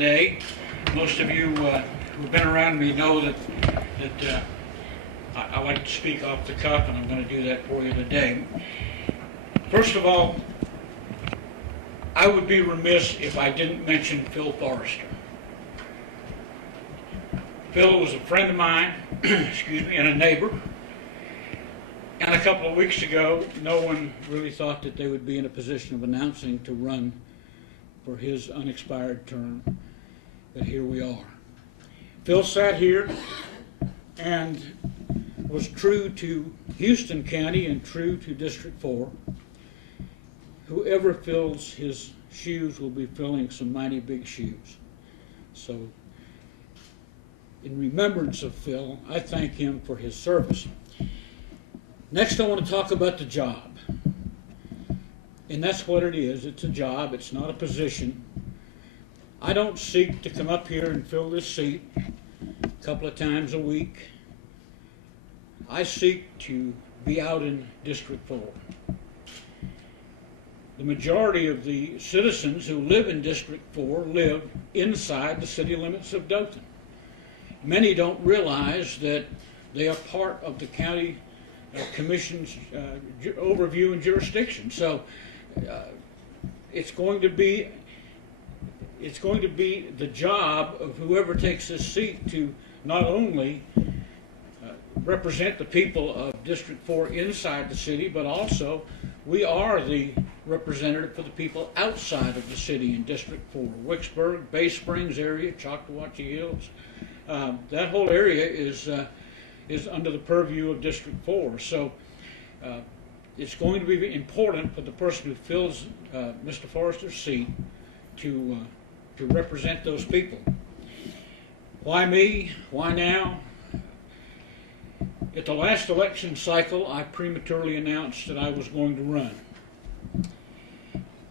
today. Most of you who've been around me know that I like to speak off the cuff, and I'm going to do that for you today. First of all, I would be remiss if I didn't mention Phil Forrester. Phil was a friend of mine, excuse me, and a neighbor. And a couple of weeks ago, no one really thought that they would be in a position of announcing to run for his unexpired term, but here we are. Phil sat here and was true to Houston County and true to District 4. Whoever fills his shoes will be filling some mighty big shoes. So, in remembrance of Phil, I thank him for his service. Next, I want to talk about the job. And that's what it is. It's a job. It's not a position. I don't seek to come up here and fill this seat a couple of times a week. I seek to be out in District 4. The majority of the citizens who live in District 4 live inside the city limits of Dothan. Many don't realize that they are part of the county commission's overview and jurisdiction. So it's going to be the job of whoever takes this seat to not only represent the people of District 4 inside the city, but also we are the representative for the people outside of the city in District 4. Wicksburg, Bay Springs area, Choctawhatchee Hills, that whole area is under the purview of District 4. So it's going to be important for the person who fills Mr. Forrester's seat to represent those people. Why me? Why now? At the last election cycle, I prematurely announced that I was going to run.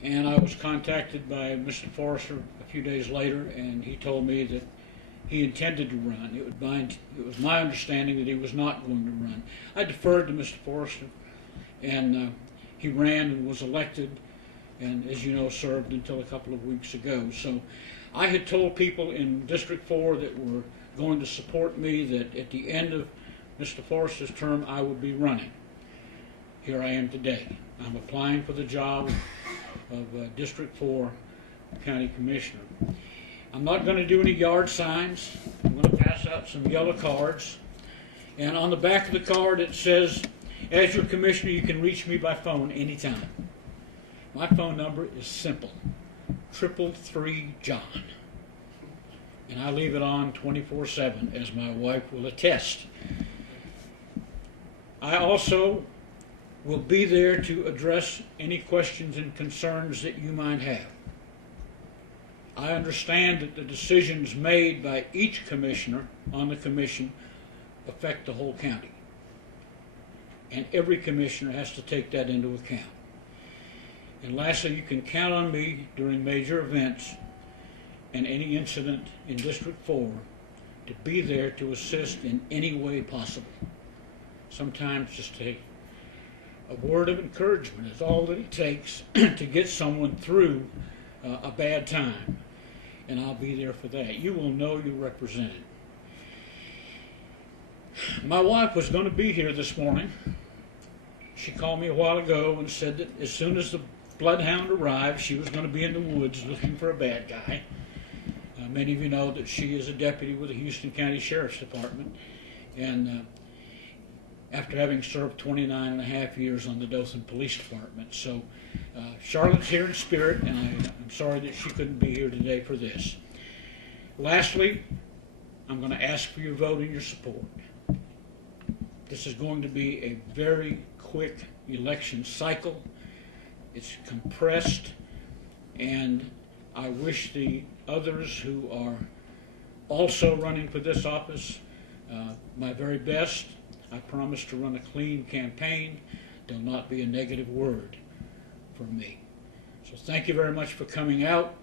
And I was contacted by Mr. Forrester a few days later, and he told me that he intended to run. It was my understanding that he was not going to run. I deferred to Mr. Forrester, and he ran and was elected, and as you know, served until a couple of weeks ago. So I had told people in District 4 that were going to support me that at the end of Mr. Forrester's term, I would be running. Here I am today. I'm applying for the job of District 4 County Commissioner. I'm not going to do any yard signs. I'm going to pass out some yellow cards. And on the back of the card it says, as your commissioner, you can reach me by phone anytime. My phone number is simple, 333-JOHN. And I leave it on 24/7, as my wife will attest. I also will be there to address any questions and concerns that you might have. I understand that the decisions made by each commissioner on the commission affect the whole county. And every commissioner has to take that into account. And lastly, you can count on me during major events and any incident in District 4 to be there to assist in any way possible. Sometimes just a word of encouragement is all that it takes to get someone through a bad time. And I'll be there for that. You will know you're represented. My wife was going to be here this morning. She called me a while ago and said that as soon as the bloodhound arrived, she was going to be in the woods looking for a bad guy. Many of you know that she is a deputy with the Houston County Sheriff's Department. And after having served 29 and a half years on the Dothan Police Department. So Charlotte's here in spirit, and I'm sorry that she couldn't be here today for this. Lastly, I'm going to ask for your vote and your support. This is going to be a very quick election cycle. It's compressed, and I wish the others who are also running for this office my very best. I promise to run a clean campaign. There'll not be a negative word from me. So thank you very much for coming out.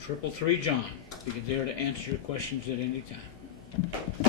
333-JOHN. Be there to answer your questions at any time.